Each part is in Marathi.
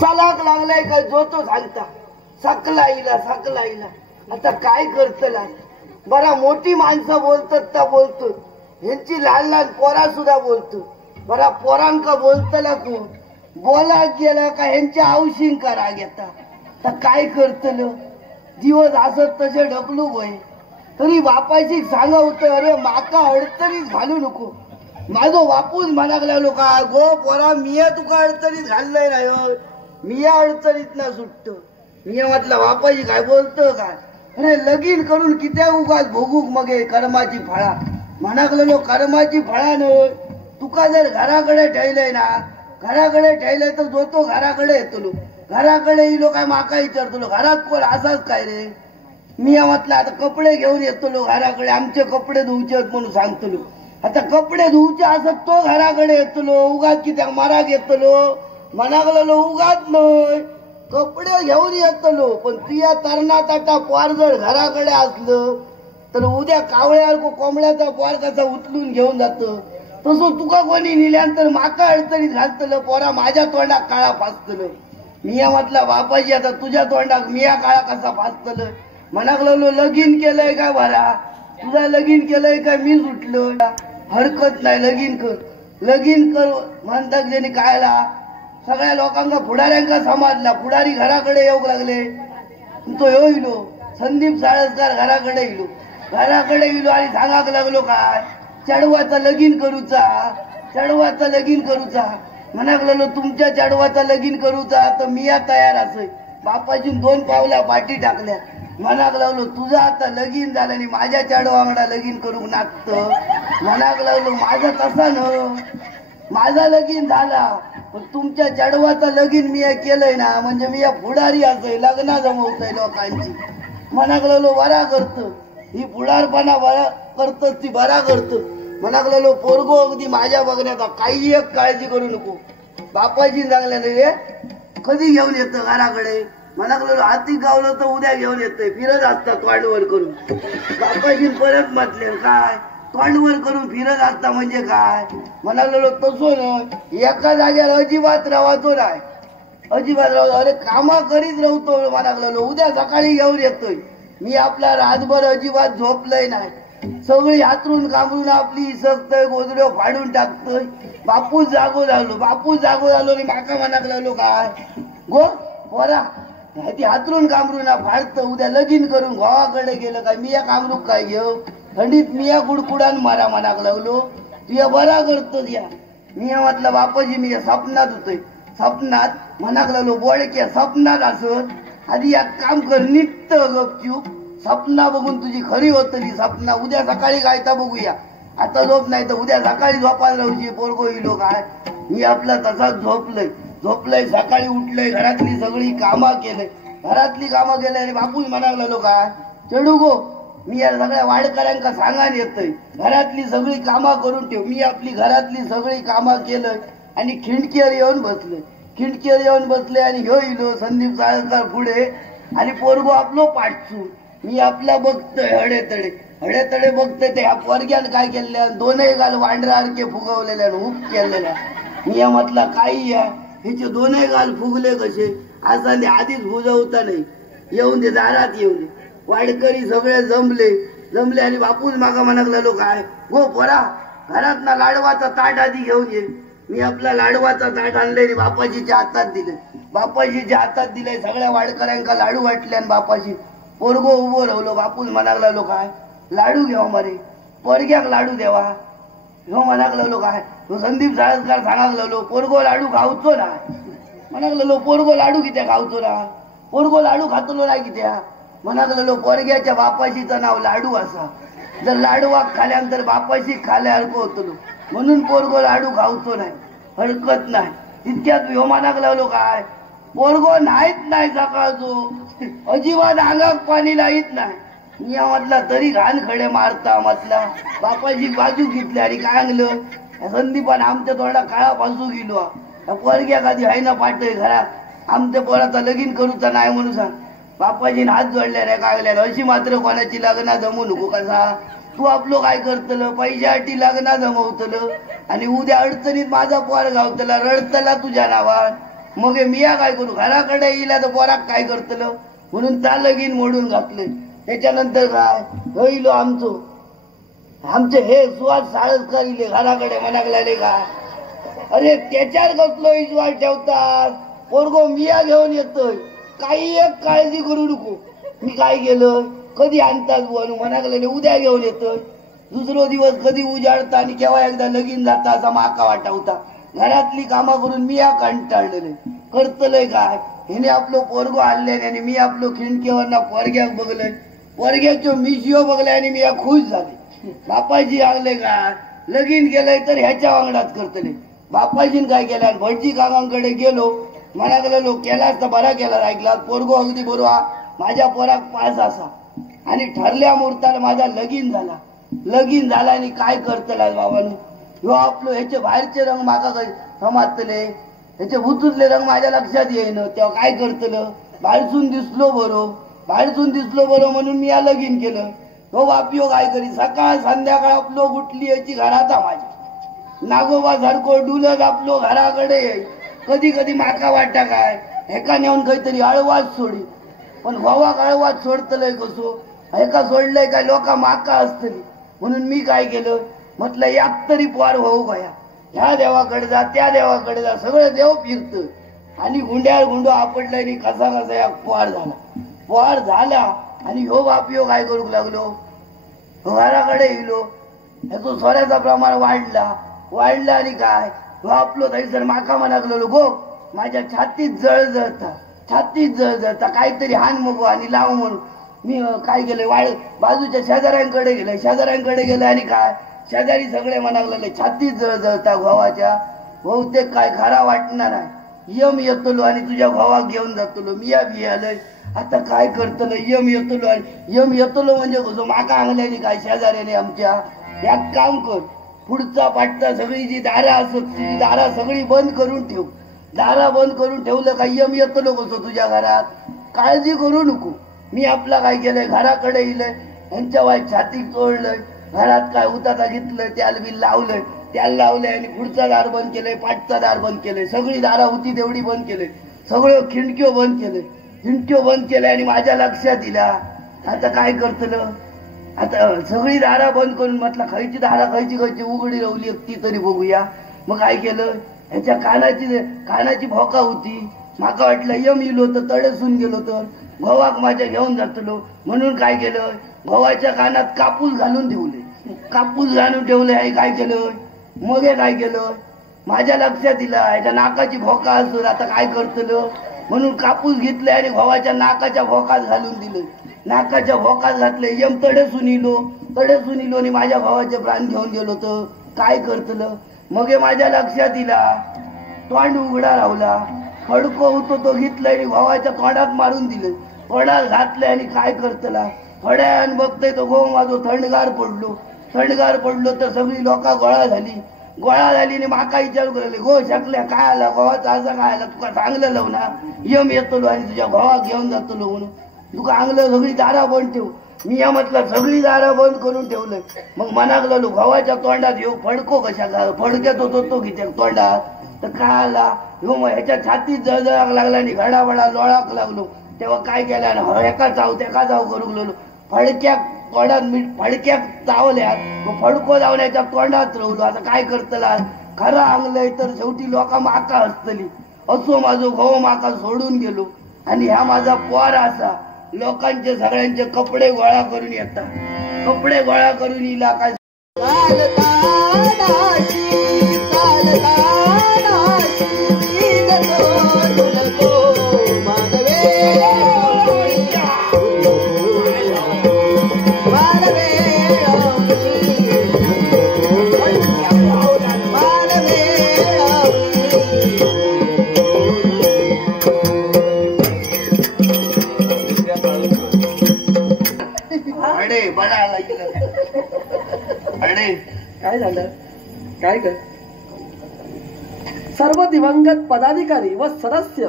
चलाक लागलाय काय जो तो सांगता सकला इला सकला इला. आता काय करतला बरा मोठी माणसं बोलतात त्या बोलतो ह्यांची लहान लहान पोरा सुद्धा बोलतो बरा पोरांका बोलतला कोण बोला गेला का ह्यांच्या औशिंग करा घेता. तर काय करतल दिवस असत तसे ढकलू होय तरी बापाशी सांगवत अरे माका अडचणीत घालू नको. माझो बापूच म्हणाक लागलो का गो पोरा मिया तुका अडचणीत घाललंय नाही मिया अडचणीत ना सुटतो. मिया म्हटलं बापाजी काय बोलतो काय अरे लगीन करून कित्या उगाच भोगूक मगे कर्माची फळा. म्हणाक लागलो कर्माची फळा न तुका जर घराकडे ठेवलंय ना घराकडे ठेवलंय तर जो तो घराकडे येतलो घराकडे येलो काय माका विचारतलो घरात कोण असाच काय रे. मी म्हटलं आता कपडे घेऊन येतलो घराकडे आमचे कपडे धुवचे आहेत म्हणून सांगतलो. आता कपडे धुवचे असत तो घराकडे येतलो उगाच कित्याक माराक येतलो. म्हणाक लागलो उगाच नाही कपडे घेऊन येतलो पण तुया तरणा ताटा पोर जर घराकडे असलं तर उद्या कावळ्यावर कोंबड्याचा पोर कसा उचलून घेऊन जातं तसं तुका कोणी नेल्यानंतर माका अडचणीत घालतलं पोरा माझ्या तोंडाक काळा फासतलं. मिया म्हटला बापाजी आता तुझ्या तोंडाक मिया काळा कसा फासतलं. म्हणाक लागलो लगीन केलंय का बरा तुझा लगीन केलंय का मी सुटलो हरकत नाही लगीन कर म्हणतात ज्यांनी कायला सगळ्या लोकांना पुढाऱ्यांका समजला पुढारी घराकडे येऊ लागले. तो येईलो संदीप साळसकर घराकडे येलो आणि सांगाक लागलो काय चढवाचा लगीन करूचा. म्हणाक लागलो तुमच्या चढवाचा लगीन करूचा तर मिया तयार असय. बापाची 2 पावल्या पाठी टाकल्या. म्हणाक लागलो तुझं आता लगीन झालं आणि माझ्या चढवांगडा लगीन करूक नागत. म्हणाक लागलो माझा तसा न माझा लगीन झाला पण तुमच्या चढवाचा लगीन मी केलंय ना म्हणजे मी पुढारी असय लग्न जमवतय लोकांची. म्हणाक लागलो बरा करत ही पुढारपणा बरा करत ती बरा करत. म्हणाक लागलो पोरगो अगदी माझ्या बघण्याचा काही एक काळजी करू नको. बापाजी सांगले रे कधी घेऊन येतं घराकडे. म्हणाक लागलो हाती गावलं तर उद्या घेऊन येतोय फिरत असता तोंडवर करून. बापाजी परत म्हटले काय तोंडवर करून फिरत असता म्हणजे काय. म्हणालो तसो न एका जागेवर अजिबात राहायचो नाही अजिबात राहतो अरे कामा करीत राहतो. म्हणाक लागलो उद्या सकाळी घेऊन येतोय. मी आपला रातभर अजिबात झोपलंय नाही सगळी हातरून कामरून आपली इसकतय गोदड्यो फाडून टाकतोय. बापूच जागो झालो आणि माका म्हणाक लागलो काय गो पोरा ती हातरून कामरून फाडत उद्या लगीन करून गावाकडे गेलं काय मिया कामरूक काय घेऊ थंडीत मिया कुडकुडान मारा म्हणाक लागलो. तुया बरा करतो या. मिया म्हटलं बापाजी मी स्वप्नात होतोय स्वप्नात. म्हणाक लागलो बोळक्या स्वप्नात असत आधी एक काम कर निघत गपचूप स्वप्ना बघून तुझी खरी होतली स्वप्ना उद्या सकाळी गायता बघूया. आता झोप नाही तर उद्या सकाळी झोपायला राहूची पोरगो इलो काय. मी आपला तसाच झोपलंय सकाळी उठलंय घरातली सगळी कामं केलंय आणि बापूच म्हणायला लागलो काय चढू गो मी या सगळ्या वाडकऱ्यांका सांगान येतोय घरातली सगळी कामं करून ठेव. मी आपली घरातली सगळी कामं केलं आणि खिंडकीवर येऊन बसले आणि ह्यो इलो संदीप साळसकर पुढे आणि पोरगो आपलो पाठचू. मी आपला बघतोय हडेतडे बघतोय ते ह्या पोरग्यान काय केलेल्या 2 गाल वांढरासारखे फुगवलेल्या उप केलेल्या. मी म्हटला काही या हिचे 2 गाल फुगले कसे असा आधीच बुजवता नाही येऊन दे दारात येऊन दे. वाडकरी सगळे जमले आणि बापूच मागा म्हणाक लागलो काय गो पोरा घरात ना लाडवाचा ताट आधी घेऊन ये. मी आपला लाडवाचा ताट आणले आणि बापाजीच्या हातात दिले सगळ्या वाडकऱ्यांका लाडू वाटले आणि बापाशी पोरगो उभो राहलो. बापूच म्हणाक लागलो काय लाडू घेवा मरे पोरग्याक लाडू देवा. ह्यो म्हणाक लागलो काय संदीप साळसकर सांगाक लागलो पोरगो लाडू खाऊचो ना. म्हणाक लागलो पोरगो लाडू कित्या खाऊचो ना पोरगो लाडू खातलो ना कित्या. म्हणाक लागलो पोरग्याच्या बापाशीचं नाव लाडू असा जर लाडूवाक खाल्यानंतर बापाशी खाल्यासारखं होतलो म्हणून पोरगो लाडू खाऊचो नाही हरकत नाही. तितक्यात ह्यो म्हणाक लागलो काय पोरगो नाहीत नाही सकाळचो अजिबात अंगाक पाणी लाईत नाही. मी म्हटला तरी घाण खडे मारता म्हटला बापाची बाजू घेतली आणि काय आणलं संदीपान आमच्या तोंडा काळा बाजू गेलो. पोरग्या कधी आहे ना पाठतोय घरात आमच्या पोराचा लगीन करूचा नाही म्हणून सांग. बापाजीने हात जोडल्या रे कागल्या अशी मात्र कोणाची लग्न जमू नको कसा. तू आपलं काय करतलं पैशासाठी लग्न जमवतलं आणि उद्या अडचणीत माझा पोर गावतला रडतला तुझ्या नावात. मग हे मिया काय करू, घराकडे येईला तर पोराक काय करतलं म्हणून त्या लगीन मोडून घातलं. त्याच्यानंतर काय होईलो आमचे हे सुहास साळसकर इले घराकडे म्हणागले काय, अरे त्याच्यावर कसलो विश्वास ठेवतात, पोरगो मिया घेऊन येतोय, काही एक काळजी करू नको. मी काय केलं, कधी आणतात म्हणून म्हणागले उद्या घेऊन येतोय. दुसरो दिवस कधी उजाडता आणि केव्हा एकदा लगीन जाता असा माका वाटावता. घरातली कामा करून मिया कंटाळलेले. करतलंय काय, हिने आपलं पोरगो आणले आणि मी आपलं खिंडकेवरना पोरग्याक बघलंय, पोरग्याच्या मिशियो बघलाय आणि मिया खुश झाले. बापाजी आणले काय, लगीन केलंय तर ह्याच्या वांगडात करतले. बापाजीन काय केलं, भटजी काकांकडे गेलो, म्हणागलो केलास तर बरा केला, ऐकला पोरगो अगदी बरोबर माझ्या पोराक पास असा. आणि ठरल्या मुहूर्ताला माझा लगीन झाला आणि काय करतला बाबांनो, ह्यो आपलं ह्याचे बाहेरचे रंग माका समजतले, ह्याचे भुतूतले रंग माझ्या लक्षात येईन. तेव्हा काय करतलं, बाहेरसून दिसलो बरो म्हणून मी या लगीन केलं. तो बापियो काय करी, सकाळ संध्याकाळ आपलो गुटली याची घरात माझ्या नागोबा सारखो डुलत आपलो घराकडे येई. कधी कधी माका वाटा काय एका नेऊन काहीतरी अळवाच सोडी, पण भावाक अळवाच सोडतलंय कसो, एका सोडलंय काय लोका माका असतली. म्हणून मी काय केलं, म्हटलं यात तरी पोर होऊ गया, ह्या देवाकडे जा त्या देवाकडे जा, सगळं देव फिरत आणि गुंड्यावर गुंडो आपटलाय आणि कसा या पोर झाला आणि ह्यो बापियो काय करू लागलो, घराकडे येलो, ह्याचो सोऱ्याचा प्रमाण वाढला आणि काय आपलो थैसर माका म्हणागलो गो माझ्या छातीत जळजळता काहीतरी हान मगो आणि लाव म्हणून मी काय केलं, बाजूच्या शेजाऱ्यांकडे गेले आणि काय शेजारी सगळे म्हणागले छातीत जळजळता भावाच्या, बहुतेक काय खरा वाटणार आहे, यम येतलो आणि तुझ्या भावाक घेऊन जातलो. मिया बियालय आता काय करतलं, यम येतलो म्हणजे कसं माका आणल्याने काय शेजाऱ्याने आमच्या, एक काम कर, पुढचा पाठचा सगळी जी दारा असत ती दारा सगळी बंद करून ठेव. दारा बंद करून ठेवलं काय यम येतलो कसं तुझ्या घरात, काळजी करू नको. मी आपला काय केलंय, घराकडे येलंय, यांच्या वाय छाती चोळलंय, घरात काय उताता घेतलंय, त्याला बी लावलंय आणि पुढचा दार बंद केलंय, पाठचा दार बंद केलंय, सगळी दारा होती तेवढी बंद केलंय, सगळं खिडक्यो बंद केलंय आणि माझ्या लक्षात दिला आता काय करतलं, आता सगळी दारा बंद करून म्हटलं खायची दारा खायची उघडी राहिली ती तरी बघूया. मग काय केलं, ह्याच्या कानाची भोका होती, माका वाटलं यम इलो तर तडसून गेलो तर गव्हाक माझ्या घेऊन जातलो, म्हणून काय केलं, गव्हाच्या कानात कापूस घालून ठेवले आणि काय केलं, मग हे काय केलं, माझ्या लक्षात दिला ह्याच्या नाकाची भोका असतो, आता काय करतलं म्हणून कापूस घेतले आणि गव्हाच्या नाकाच्या भोकात घालून दिले. नाकाच्या भोकात घातले, यम तडसून इलो आणि माझ्या भावाचे प्राण घेऊन गेलो तर काय करतलं. मग हे माझ्या लक्षात दिला, तोंड उघडा राहला, फडको होतो तो घेतलाय आणि भावाच्या तोंडात मारून दिले, तोंडात घातले आणि काय करतला, थोड्या बघतोय तो गो माझो थंडगार पडलो तर सगळी लोका गोळा झाली आणि माका विचारू करायले, गो शकल्या काय आला गोवाचा असा काय आला, तुका चांगलं लाव ना, यम येतलो आणि तुझ्या भावाक घेऊन जातलो म्हणून तुका चांगलं सगळी दारा बंद ठेव. मी या म्हटलं सगळी दारा बंद करून ठेवलंय. मग म्हणागलो गव्हाच्या तोंडात येऊ फडको कशा फडक्यात होतो तो घेते तोंडात, तर काय आला ह्यो मग ह्याच्या छातीत जळजळाक लागला आणि घडाबडा लोळाक लागलो. तेव्हा काय केलं, एका चाव करू लागलो, फडक्यात चावल्यात, फडको जावल्याच्या तोंडात राहलो. आता काय करतला, खरं आणलंय तर शेवटी लोका माका असतली, असो माझो भाऊ माका सोडून गेलो आणि ह्या माझा पोर असा लोकांचे सगळ्यांचे कपडे गोळा करून येला काय काय झालं, काय कर, सर्व दिवंगत पदाधिकारी व सदस्य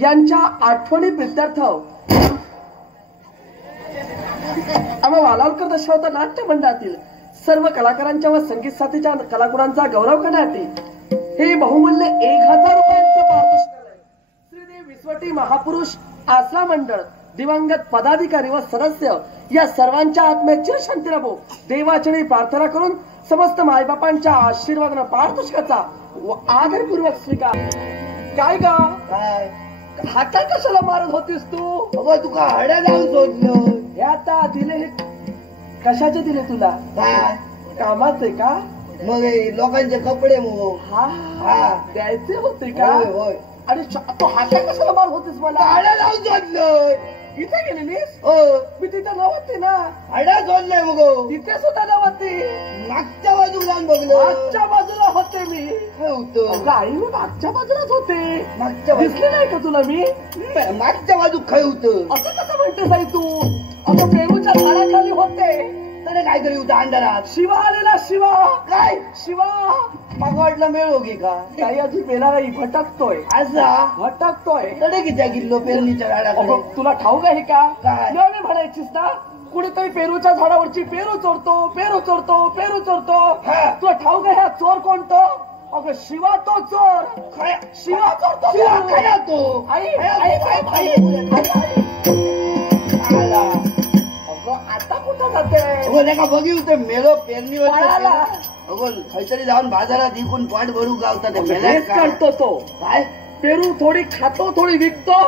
यांच्या आठवणी प्रित्यर्थ आम्हा वालावकर दशावतार नाट्य मंडळातील सर्व कलाकारांच्या व संगीत साथीच्या कलागुणांचा गौरव करण्यासाठी हे बहुमूल्य 1000 रुपयांचं पारितोषिक विस्वटी महापुरुष आसरा मंडळ दिवंगत पदाधिकारी व सदस्य या सर्वांच्या आत्म्यात चिरशांती लाभो देवाचरणी प्रार्थना करून समस्त मायबापांच्या आशीर्वादानं पारतोषिकाचा व आदरपूर्वक स्वीकार. काय गा काय हाता कशाला मारत होतीस तू? अगं तुका हड्या जाऊन शोधलं. हे आता दिले हे कशाचे दिले तुला? काय कामाचे का? मग हे लोकांचे कपडे मग हा हा द्यायचे होते का? होय होय आणि तो हाता कशाला मारत होतीस मला? हड्या जाऊन शोधलं. इथे गेलेलीस? हो मी तिथे नव्हती ना. हड्या शोधलंय मग. तिथे सुद्धा नव्हती. मागच्या बाजूला जाऊन बघलं. मागच्या बाजूला होते मी. काय होतं? गाडी मी मागच्या बाजूलाच होते. मागच्या दिसली नाही का तुला मी? मागच्या बाजू काय होतं? असं कसं म्हणतेस आई तू? अगं पेरूच्या झाडाखाली होते. त्याने काहीतरी होतं अंधारात. शिवा आलेला शिवा. काय शिवा मग वाटलं मिळ होगी का? काही अजून मेला नाही. भटकतोय असा भटकतोय. तडे किती किल्लो पेरणीच्या झाडाकडे. अगं, तुला ठाऊक आहे का? काय? नेहमी म्हणायचीस ना कुणीतरी पेरूच्या झाडावरची पेरू चोरतो पेरू चोरतो पेरू चोरतो. हा. तुला ठाऊक आहे हा चोर कोणतो? अगं शिवा तो चोर. काय शिवा चोरतो शिवा पेरू. काय तो? आई आई आई आई आला. अगं आता कुठं जाते? अगो नाही का बघी होते मेलो पेरणीवर. पळाला. अगो काहीतरी जाऊन बाजारात इकून पाठ भरू गावतात ते मेल्यात हेच का? करतो तो. काय पेरू थोडी खातो थोडी विकतो.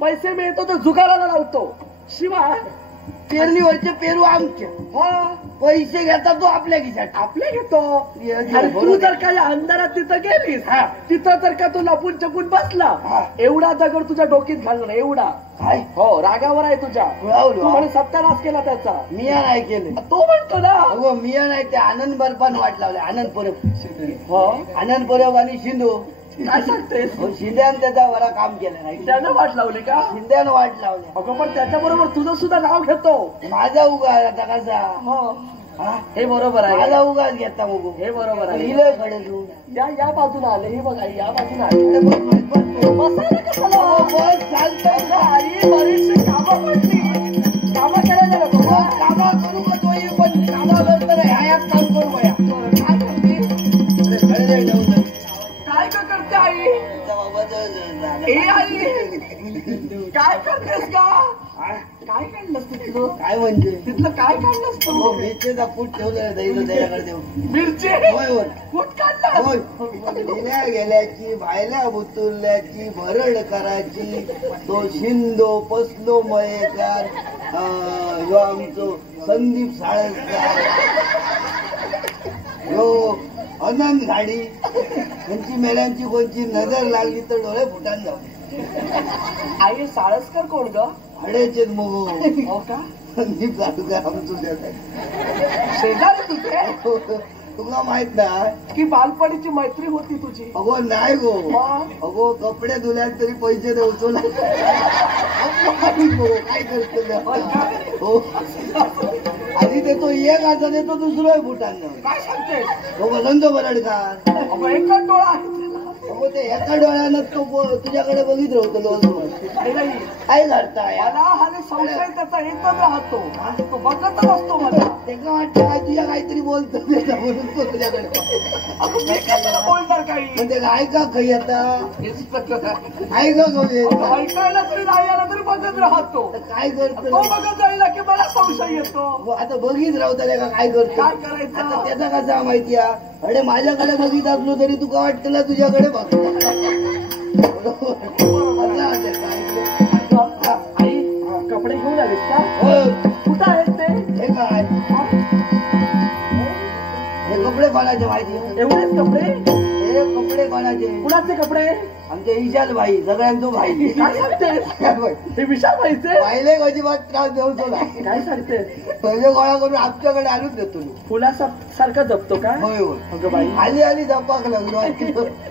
पैसे मिळतो तर जुगाराला लावतो. शिवा पेरणीवरचे पेरू आमचे. हा पैसे घेता तो आपल्या खिशात. आपले घेतो. अरे तू जर का या अंधारात तिथं गेलीस हा. तिथं जर का तू लपून चपून बसला हा. एवढा दगड तुझ्या डोकीत घालणार एवढा. काय हो रागावर आहे तुझ्या. खुळावलो. तू म्हणे सत्यानाश केला त्याचा. मिया नाही केलं. तो म्हणतो ना. अगो मिया नाही ते आनंद बर्फान वाट लावले. आनंद परब हो आनंद परब आणि शिंदू. काय सांगतेस? शिंद्यानं त्याचा बरा काम केलं नाही. त्यानं वाट लावली का? शिंद्यानं वाट लावल्या. अगं पण त्याच्याबरोबर तुझं सुद्धा नाव घेतो. माझा उगाच आता कसा हो हा? हे बरोबर आहे. माझा उगाच घेता मग हे बरोबर आहे. लिहिलंय कडे तू. या बाजूला आले. हे बघा या बाजूला आले. इकडे बस, बस, बस. बसायला कशाला? हो, बस चालतंय. अगं, आई बरीचशी कामं पडली. कामं करायला नको हो, का? कामा करू का तोही पण कामावर तर ह्या काम करू बया. काय करते? अरे, खडे जाऊ दे. काय का करते आई? तेव्हा बदल झाला. ए आई काय करतेस का? हा? काय काढलंस तिथलं? काय म्हणजे तिथलं काय काढलंस हो तू? मिरचेचा पूट ठेवलं दहीला त्याच्याकडे देऊ. मिरची होय होय कुठ काढलं? होय गेल्या गेल्याची भायल्या बुतुरल्याची भरड करायची तो शिंदो पसलो मयेकार ह्यो आमचो संदीप साळसकर ह्यो अनंत झाडी यांची मेल्यांची कोणची नजर लागली तर डोळे फुटान जाऊ. आई साळसकर कोण ग? हडेचे मग हो का? संदीप साळसकर आमचो शेजारी तुझे तुला माहित ना की बालपणीची मैत्री होती तुझी? अगो नाही गो. मग? अगो कपडे धुल्यात तरी पैसे देऊ ना. काय करतो हो आधी देतो एक असा देतो दुसरं फुटांना. काय सांगतेस? तो बसंतो बरडकार. अगं एकच डोळा आहे त्याला. अगो ते एका डोळ्यानं तो तुझ्याकडे बघित राहतो लोक. काही नाही. काय करताय मला हा संशय त्याचा येतच राहतो. तो बघतच असतो मला. ते का वाटतं काय तुझ्या काहीतरी बोलतो त्याचा म्हणून तो तुझ्याकडे. अगं मी कशाला बोलणार काही? म्हणजे काय का खाई आता हेच तर. काय का खाऊ अगं ऐकायला तरी नाही आला तरी बघत राहतो. काय तो करतो बघत जायला की मला संशय येतो. आता बघीत राहू त्याला का काय करतो. काय करायचं? आता त्याचा कसा माहिती आहे अरे माझ्याकडे बघित असलो तरी तुका वाटतं तुझ्याकडे बघ. आई कपडे घेऊन आलेस का? कुठं आहेत ते? हे काय हे कपडे कोणाचे माहिती आहे? एवढेच कपडे? हे कपडे कोणाचे? कुणाचे कपडे? आमचे इशाल भाई सगळ्यांचो भाई. काय सांगतेस? हे विशाल भाईचे? पाहिले अजिबात त्रास देऊ तुला. काय सांगतेस? पहिले गोळा करून आमच्याकडे आणून देतो मी. फुलासारखा जपतो का? होय होय. अगं बाई आली आली जपाक लागलो.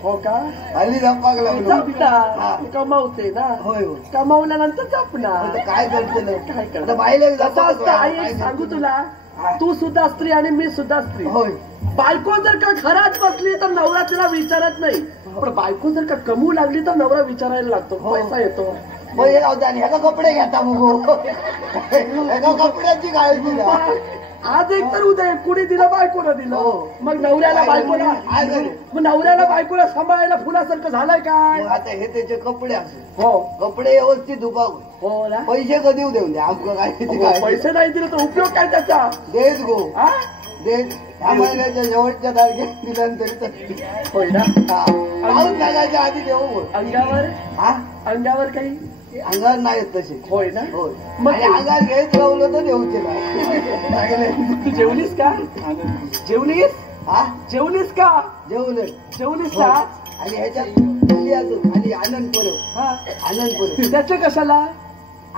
हो का? आली जपाक लागलो. जपणार कमावते ना. होय होय. कमावल्यानंतर जपणार. आता काय करते काय करणार? आता बाईले कसं असतं आई एक सांगू तुला. तू सुद्धा स्त्री आणि मी सुद्धा स्त्री. होय बायको जर का घरात बसली तर नवरा तिला विचारत नाही. पण बायको जर का कमवू लागली तर नवरा विचारायला लागतो. पैसा येतो. पहिले गावता आणि ह्याका कपडे घेता बघू ह्याका कपड्याची काळजी ना. आज एक तर उद्या एक. कुणी दिलं बायकोला हो. दिलं. मग नवऱ्याला बायकोला काय करू? मग नवऱ्याला बायकोला सांभाळायला फुलासारखं झालंय काय? मग आता हे त्याचे कपडे असो हो कपडे व्यवस्थित धुपाव हो ना. पैसे कधी देऊन दे आमचं काय त्याची हो, काळजी. पैसे नाही दिले तर उपयोग काय त्याचा? देत गो हा? देत ह्या महिन्याच्या शेवटच्या तारखेत दिल्यानंतर तर होय ना. पाऊस लागायच्या आधी देऊ बोल. अंगावर हा अंगावर काही अंगार नाहीत तसे होय ना. होय मग आणि अंगार घेत लावलं तर देऊचे नाही तू जेवलीस का? जेवलीस हा जेवलीस का? जेवलं जेवलीस हो. का? आणि ह्याच्यात खाली अजून खाली आनंद परव हा. आनंद परव त्याचे कशाला?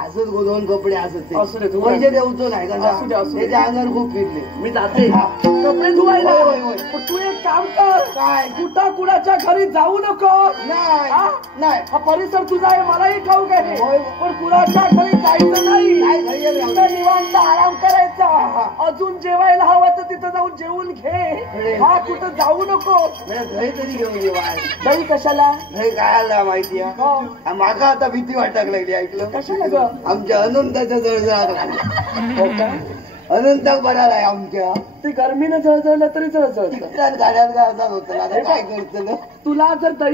असंच गो दोन कपडे असत असू दे, ते तू पैसे देऊचो नाही असू दे, असू दे. त्याच्या अंगावर खूप फिरले मी जाते हा. कपडे धुवायला. होय, होय, होय. पण तू एक काम कर. काय कुठं कुणाच्या घरी जाऊ नको. नाही हा? नाही हा परिसर तुझा आहे मलाही ठाऊक आहे. होय. पण कुणाच्या घरी जायचं नाही. काय घरी राहू दे. तिथं निवांत आराम करायचा. अजून जेवायला हवं तर तिथं जाऊन जेवून घे. अरे. हा कुठं जाऊ नको. मला घरी तरी घेऊन ये बाहेर दही कशाला? घरी काय आला माहिती आहे हो. माका आता भीती वाटायला लागली ऐकलं कशाला ग? आमच्या अनंताच्या जळजळात लागला. हो का? अनंताक बराला आहे आमच्या ते गर्मीनं जळजळलं तरी जळजळतं. चित्रात गाड्यात काय असं होतं आता काय करतं ना तुला जर दही